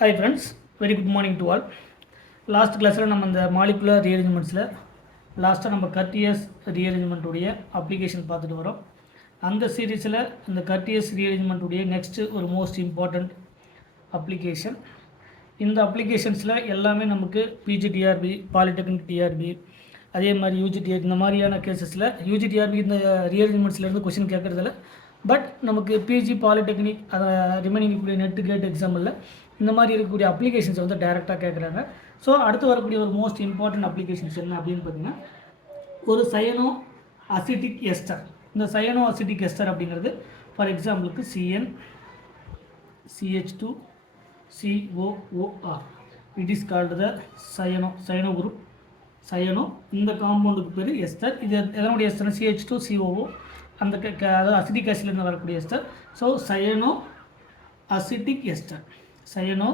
Hi friends, very good morning to all. Last class நம்ம இந்த molecular rearrangements லாஸ்ட்டாக நம்ம கர்டியஸ் ரீஅரேஞ்ச்மெண்ட் உடைய அப்ளிகேஷன் பார்த்துட்டு வரோம். அந்த சீரீஸில் இந்த கர்டியஸ் ரீஅரேஞ்ச்மெண்ட் உடைய நெக்ஸ்ட் ஒரு மோஸ்ட் இம்பார்ட்டண்ட் அப்ளிகேஷன். இந்த அப்ளிகேஷன்ஸில் எல்லாமே நமக்கு பிஜிடிஆர்பி, பாலிடெக்னிக் டிஆர்பி, அதே மாதிரி யூஜிடிஆர் இந்த மாதிரியான கேசஸில் யூஜிடிஆர்பி இந்த ரீஅரேஞ்ச்மெண்ட்ஸ்லேருந்து கொஷின் கேட்குறதில்ல. பட் நமக்கு பிஜி பாலிடெக்னிக் அதை ரிமைனிங் இருக்கக்கூடிய நெட்டு கேட் எக்ஸாம்பிளில் இந்த மாதிரி இருக்கக்கூடிய அப்ளிகேஷன்ஸ் வந்து டைரெக்டாக கேட்குறாங்க. ஸோ அடுத்து வரக்கூடிய ஒரு மோஸ்ட் இம்பார்ட்டன்ட் அப்ளிகேஷன்ஸ் என்ன அப்படின்னு பார்த்தீங்கன்னா, ஒரு சயனோ அசிட்டிக் எஸ்டர். இந்த சயனோ அசிட்டிக் எஸ்டர் அப்படிங்கிறது ஃபார் எக்ஸாம்பிளுக்கு CN CH2 COOR. It is called the cyano group. Cyano இந்த காம்பவுண்டுக்கு பேர் எஸ்டர். இது எதனுடைய எஸ்டர்? CH2 COO அந்த அதாவது அசிட்டிக் ஆசிட்லேருந்து வரக்கூடிய ester. So cyano acetic ester, cyano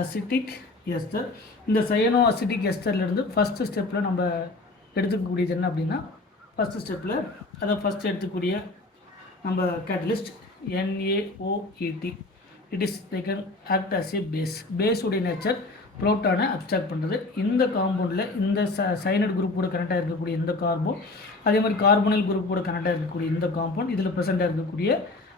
acetic ester. இந்த சயனோ அசிட்டிக் எஸ்டர்லேருந்து ஃபஸ்ட்டு ஸ்டெப்பில் நம்ம எடுத்துக்கக்கூடியது என்ன அப்படின்னா, ஃபஸ்ட்டு ஸ்டெப்பில் அதை ஃபஸ்ட்டு எடுத்துக்கூடிய நம்ம catalyst NaOET. It is they can act as a base. பேஸுடைய நேச்சர் புரோட்டானை அப்ஸ்ட்ராக்ட் பண்ணுறது. இந்த காம்பவுண்டில் இந்த சயனைடு குரூப்போட கனெக்டாக இருக்கக்கூடிய இந்த கார்பன், அதே மாதிரி கார்பனைல் குரூப்போட கனெக்டாக இருக்கக்கூடிய இந்த காம்பவுண்ட், இதில் ப்ரெசென்ட்டாக இருக்கக்கூடிய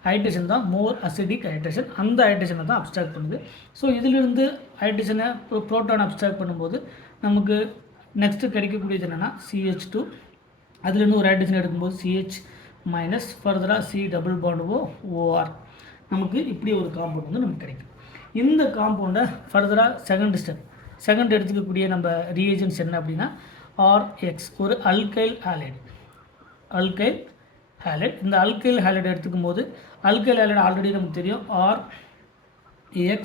ஹைட்ரஜன் தான் மோர் அசிடிக் ஹைட்ரஜன். அந்த ஹைட்ரஜனை தான் அப்ஸ்ட்ராக்ட் பண்ணுது. ஸோ இதிலிருந்து ஹைட்ரஜனை புரோட்டானை அப்ஸ்ட்ராக்ட் பண்ணும்போது நமக்கு நெக்ஸ்ட்டு கிடைக்கக்கூடியது என்னென்னா CH2. அதுலேருந்து ஒரு ஹைட்ரஜன் எடுக்கும்போது CH மைனஸ், ஃபர்தராக C டபுள் பாண்ட் OR. நமக்கு இப்படி ஒரு காம்பவுண்ட் வந்து நமக்கு கிடைக்கும். இந்த காம்பவுண்டை ஃபர்தராக செகண்ட் எடுத்துக்கக்கூடிய நம்ம ரீஏஜென்ட்ஸ் என்ன அப்படின்னா RH, ஒரு அல்கைல் ஹாலைடு. Alkyl allied. இந்த அல்கைல் ஹாலைடு எடுத்துக்கும் போது அல்கைல் ஹாலைடு ஆல்ரெடி நமக்கு தெரியும் RX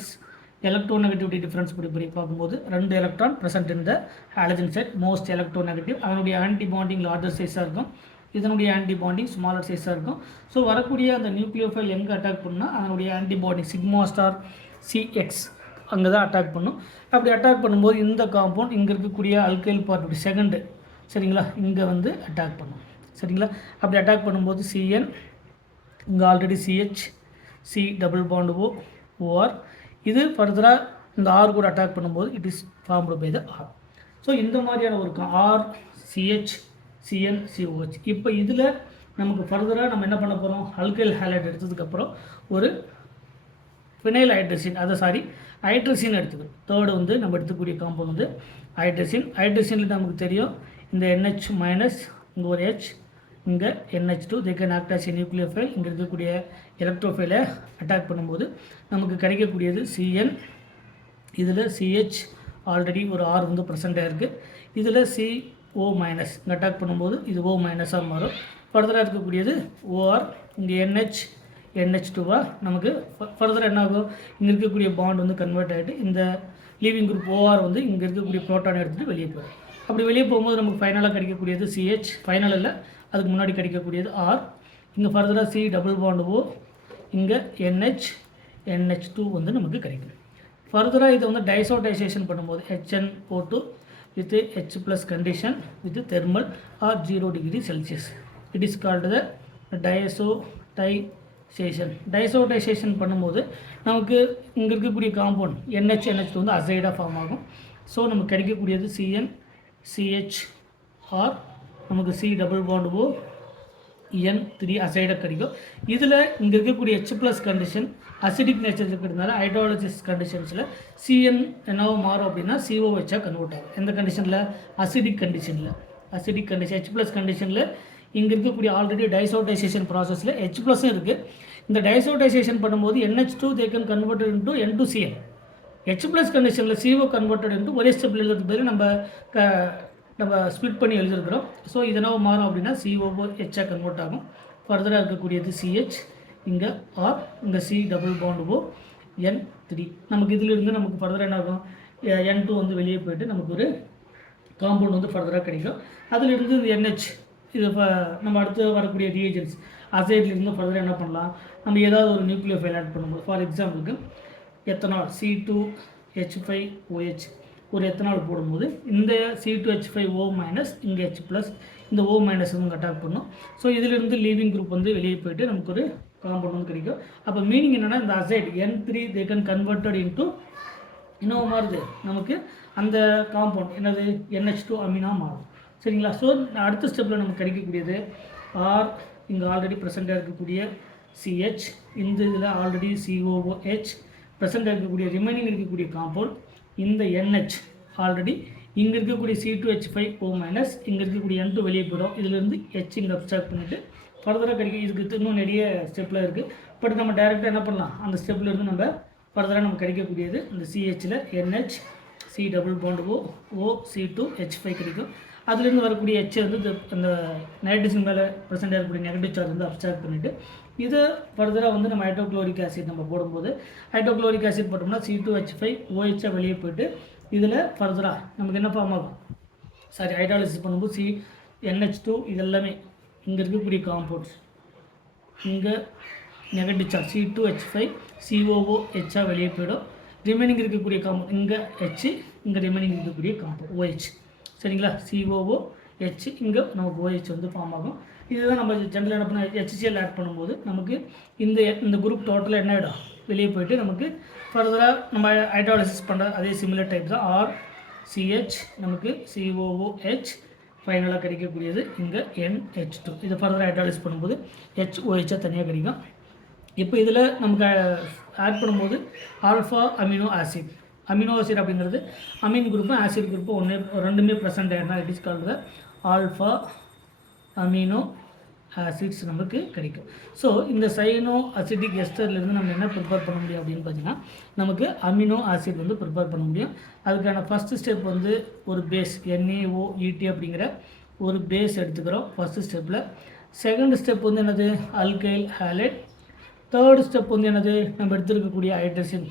எலக்ட்ரோநெகட்டிவிட்டி டிஃப்ரென்ஸ் படி பார்க்கும்போது 2 எலக்ட்ரான் ப்ரெசென்ட் இந்த ஹாலஜன் சைட், மோஸ்ட் எலக்ட்ரோநெகட்டிவ். அதனுடைய ஆன்டி பாண்டிங் லார்ஜர் சைஸாக இருக்கும், இதனுடைய ஆன்டி பாண்டிங் ஸ்மாலர் சைஸாக இருக்கும். ஸோ வரக்கூடிய அந்த நியூக்ளியோஃபைல் எங்கே அட்டாக் பண்ணால் அதனுடைய anti bonding sigma star CX அங்கே தான் அட்டாக் பண்ணும். அப்படி அட்டாக் பண்ணும்போது இந்த காம்பவுண்ட் இங்கே இருக்கக்கூடிய அல்கைல் பார்ட்டுடைய செகண்டு, சரிங்களா, இங்கே வந்து அட்டாக் பண்ணும், சரிங்களா. அப்படி அட்டாக் பண்ணும்போது CN, இங்கே already CH, C double bond OR. இது ஃபர்தராக இந்த R கூட அட்டாக் பண்ணும்போது it is formed by the R. So இந்த மாதிரியான ஒரு R CH CN COH. இப்போ இதில் நமக்கு ஃபர்தராக நம்ம என்ன பண்ண போகிறோம், அல்கைல் ஹாலைட் எடுத்ததுக்கப்புறம் ஒரு ஃபினைல் ஹைட்ரசின் எடுத்துக்கணும். தேர்டு வந்து நம்ம எடுத்துக்கூடிய காம்பவுண்ட் வந்து ஹைட்ரசின். ஹைட்ரசினில் நமக்கு தெரியும் இந்த NH மைனஸ், இங்கே ஒரு H, இங்கே NH2. they can act as a nucleophile. இங்கே இருக்கக்கூடிய எலக்ட்ரோஃபைலை அட்டாக் பண்ணும்போது நமக்கு கிடைக்கக்கூடியது CN. இதில் CH ஆல்ரெடி ஒரு R வந்து ப்ரெசென்ட்டாக இருக்குது. இதில் CO மைனஸ் இங்கே அட்டாக் பண்ணும்போது இது O மைனஸாக மாறும். ஃபர்தராக இருக்கக்கூடியது OR. இங்கே NH2 நமக்கு ஃபர்தராக என்ன ஆகும், இங்கே இருக்கக்கூடிய பாண்ட் வந்து கன்வெர்ட் ஆகிட்டு இந்த லீவிங் குரூப் OR வந்து இங்கே இருக்கக்கூடிய ப்ரோட்டானை எடுத்துகிட்டு வெளியே போயிடும். அப்படி வெளியே போகும்போது நமக்கு ஃபைனலாக கிடைக்கக்கூடியது CH, ஃபைனல் இல்லை அதுக்கு முன்னாடி கிடைக்கக்கூடியது R. இங்கே ஃபர்தராக C டபுள் பாண்ட் O, இங்கே NH2 வந்து நமக்கு கிடைக்கும். ஃபர்தராக இதை வந்து டைசோடைசேஷன் பண்ணும்போது HNO2 with H plus condition with thermal or 0 degree Celsius. It is called the diazotisation பண்ணும்போது நமக்கு இங்கே இருக்கக்கூடிய காம்பவுண்ட் NH2 வந்து அசைடாக ஃபார்ம் ஆகும். ஸோ நமக்கு கிடைக்கக்கூடியது CN CHR, நமக்கு C double bond O N3 அசைடாக கிடைக்கும். இதில் இங்கே இருக்கக்கூடிய H plus condition acidic nature இருக்கிறதுனால ஹைட்ராலஜிஸ் கண்டிஷன்ஸில் CN என்னவோ மாறும் அப்படின்னா COHஆக கன்வெர்ட் ஆகும். எந்த கண்டிஷனில்? அசிடிக் கண்டிஷன் H ப்ளஸ் கண்டிஷனில் இங்கே இருக்கக்கூடிய ஆல்ரெடி டைசோடைசேஷன் ப்ராசஸில் H ப்ளஸும் இருக்குது. இந்த டைசோடைசேஷன் பண்ணும்போது NH2 they can convert into N2Cl. H plus கண்டிஷனில் CO கன்வெர்டட் into ஒரே ஸ்டெப்பில் எழுதுறதுக்கு பதில் நம்ம ஸ்ப்ளிட் பண்ணி எழுதிருக்கிறோம். ஸோ இதனால மாறும் அப்படின்னா COOHஆக கன்வெர்ட் ஆகும். ஃபர்தராக இருக்கக்கூடியது CH, இங்கே R, இங்கே C double bond O N3. நமக்கு இதிலிருந்து நமக்கு ஃபர்தராக என்ன ஆகும், N2 வந்து வெளியே போயிட்டு நமக்கு ஒரு காம்பவுண்ட் வந்து ஃபர்தராக கிடைக்கும். அதிலிருந்து இந்த NH, இது நம்ம அடுத்து வரக்கூடிய ரீஏஜென்ட்ஸ் அசைட்லேருந்து ஃபர்தராக என்ன பண்ணலாம், நம்ம ஏதாவது ஒரு நியூக்ளியோஃபைல் ஆட் பண்ணும்போது ஃபார் எக்ஸாம்பிளுக்கு எத்தனால் C2H5OH ஒரு எத்தனால் போடும்போது இந்த C2H5O மைனஸ், இங்கே H ப்ளஸ், இந்த O மைனஸ் வந்து அட்டாக் பண்ணும். ஸோ இதிலிருந்து லீவிங் குரூப் வந்து வெளியே போயிட்டு நமக்கு ஒரு காம்பவுண்ட் வந்து கிடைக்கும். அப்போ மீனிங் என்னென்னா இந்த aside N3 they can converted into இன்னும் மாறுது நமக்கு அந்த காம்பவுண்ட் என்னது NH2 அமீனா மாறும். சரிங்களா? ஸோ அடுத்த ஸ்டெப்பில் நமக்கு கிடைக்கக்கூடியது ஆர் இங்கே ஆல்ரெடி ப்ரெசென்ட்டாக இருக்கக்கூடிய CH, இந்த இதில் ஆல்ரெடி COOH ப்ரெசென்ட்டாக இருக்கக்கூடிய ரிமைனிங் இருக்கக்கூடிய காம்பவுண்ட் இந்த NH ஆல்ரெடி இங்கே இருக்கக்கூடிய C2H5O- இங்கே இருக்கக்கூடிய N2 வெளியே போயிடும். இதிலிருந்து H இங்கே அப்ஸ்ட்ராக்ட் பண்ணிவிட்டு ஃபர்தராக கிடைக்கும். இதுக்கு இன்னும் நிறைய ஸ்டெப்பில் இருக்குது. பட் நம்ம டைரெக்டாக என்ன பண்ணலாம், அந்த ஸ்டெப்பில் இருந்து நம்ம ஃபர்தராக நமக்கு கிடைக்கக்கூடியது இந்த CHல் NH C double bond O C2H5 கிடைக்கும். அதுலேருந்து வரக்கூடிய H வந்து அந்த நைட்ரஜன் மேலே ப்ரெசென்ட்டாக இருக்கக்கூடிய நெகட்டிவ் சார்ஜ் வந்து அப்ஸ்ட்ராக்ட் பண்ணிவிட்டு இதை ஃபர்தராக வந்து நம்ம ஹைட்ரோக்ளோரிக் ஆசிட் நம்ம போடும்போது ஹைட்ரோக்ளோரிக் ஆசிட் போட்டோம்னா C2H5OH வெளியே போய்ட்டு இதில் ஃபர்தராக நமக்கு என்ன ஃபார்ம் ஆகும், ஹைட்ராலிசிஸ் பண்ணும்போது NH2 இதெல்லாமே இங்கே இருக்கக்கூடிய காம்பவுண்ட்ஸ் இங்கே நெகட்டிவ் சார்ஜ் C2H5COOH வெளியே போயிடும். ரிமைனிங் இருக்கக்கூடிய காம்பவுண்ட் இங்கே H, இங்கே ரிமைனிங் இருக்கக்கூடிய காம்பவுண்ட் OH. சரிங்களா? COOH இங்கே நமக்கு OH வந்து ஃபார்ம் ஆகும். இதுதான் நம்ம ஜென்ரல் என்ன பண்ண HCl ஆட் பண்ணும்போது நமக்கு இந்த குரூப் டோட்டலாக என்ன ஆகிடும், வெளியே போயிட்டு நமக்கு ஃபர்தராக நம்ம ஹைட்ராலிசிஸ் பண்ணுற அதே சிமிலர் டைப் தான் RCH நமக்கு COOH ஃபைனலாக கிடைக்கக்கூடியது இங்கே NH2. இதை ஃபர்தராக ஹைட்ராலிசிஸ் பண்ணும்போது HOH தனியாக கிடைக்கும். இப்போ இதில் நமக்கு ஆட் பண்ணும்போது ஆல்ஃபா அமினோ ஆசிட் அப்படிங்கிறது அமீன் குரூப்பும் ஆசிட் குரூப்பும் ரெண்டுமே ப்ரெசென்ட் ஆகிடுனா it is called alpha amino acids நமக்கு கிடைக்கும். ஸோ இந்த சைனோ அசிட்டிக் எஸ்டர்லேருந்து நம்ம என்ன ப்ரிப்பேர் பண்ண முடியும் அப்படின்னு பார்த்தீங்கன்னா நமக்கு அமினோ ஆசிட் வந்து ப்ரிப்பேர் பண்ண முடியும். அதுக்கான ஃபஸ்ட்டு ஸ்டெப் வந்து ஒரு பேஸ் NaOET அப்படிங்கிற ஒரு பேஸ் எடுத்துக்கிறோம் ஃபஸ்ட்டு ஸ்டெப்பில். செகண்ட் ஸ்டெப் வந்து என்னது அல்கைல் ஹாலைட். தேர்ட் ஸ்டெப் வந்து என்னது நம்ம எடுத்துருக்கக்கூடிய hydrogen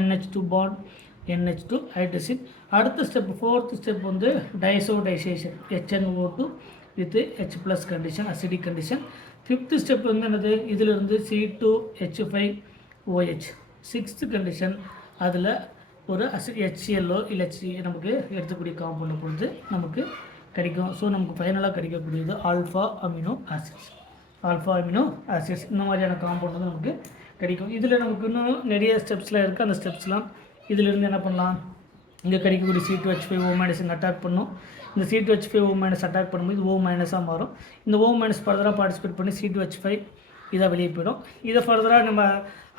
NH2 bond NH2 hydrogen. அடுத்த ஸ்டெப் ஃபோர்த் ஸ்டெப் வந்து diazotisation HNO2 with H+ condition acidic condition. Fifth step வந்து என்னது இதிலிருந்து C2H5OH. சிக்ஸ்த் கண்டிஷன் அதில் ஒரு HClO இல்லை நமக்கு எடுத்துக்கூடிய காம்பவுண்டை பொறுத்து நமக்கு கிடைக்கும். ஸோ நமக்கு ஃபைனலாக கிடைக்கக்கூடியது ஆல்ஃபா அமினோ ஆசிட்ஸ். இந்த மாதிரியான காம்பவுண்ட் வந்து நமக்கு கிடைக்கும். இதில் நமக்கு இன்னும் நிறைய ஸ்டெப்ஸ்லாம் இருக்குது. அந்த ஸ்டெப்ஸ்லாம் இதிலிருந்து என்ன பண்ணலாம், இங்கே கிடைக்கக்கூடிய C2H5O- அட்டாக் பண்ணும். இந்த C2H5O- அட்டாக் பண்ணும்போது இது O- மாறும். இந்த O- ஃபர்தராக பார்ட்டிசிபேட் பண்ணி C2H5 இதை வெளியே போயிடும். இதை ஃபர்தராக நம்ம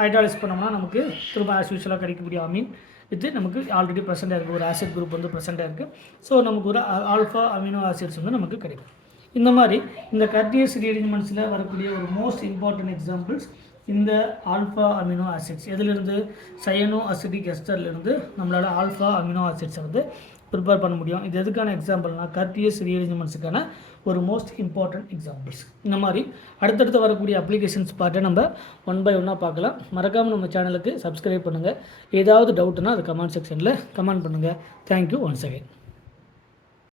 ஹைட்ராலிஸ் பண்ணோம்னா நமக்கு திரும்ப ஆஸ் யூஷுவலாக கிடைக்கக்கூடிய அமீன் இது நமக்கு ஆல்ரெடி ப்ரெசென்ட்டாக இருக்குது. ஒரு ஆசிட் குரூப் வந்து ப்ரெசென்ட்டாக இருக்குது. ஸோ நமக்கு ஒரு ஆல்ஃபா அமினோ ஆசிட்ஸ் வந்து நமக்கு கிடைக்கும். இந்த மாதிரி இந்த கர்டியஸ் ரீஅரேஞ்ச்மெண்ட்ஸில் வரக்கூடிய ஒரு மோஸ்ட் இம்பார்ட்டன்ட் எக்ஸாம்பிள்ஸ் இந்த ஆல்ஃபா அமினோ ஆசிட்ஸ். எதுலேருந்து சயனோ அசிட்டிக் எஸ்டர்லேருந்து நம்மளால் ஆல்ஃபா அமினோ ஆசிட்ஸை வந்து ப்ரிப்பேர் பண்ண முடியும். இது எதுக்கான எக்ஸாம்பிள்னால் கர்டியஸ் ரீஅரேஞ்ச்மெண்ட்ஸுக்கான ஒரு மோஸ்ட் இம்பார்ட்டன்ட் எக்ஸாம்பிள்ஸ். இந்த மாதிரி அடுத்தடுத்து வரக்கூடிய அப்ளிகேஷன்ஸ் பார்த்து நம்ம 1 by 1 பார்க்கலாம். மறக்காமல் நம்ம சேனலுக்கு சப்ஸ்கிரைப் பண்ணுங்கள். ஏதாவது டவுட்னா அது கமெண்ட் செக்ஷனில் கமெண்ட் பண்ணுங்கள். Thank you once again.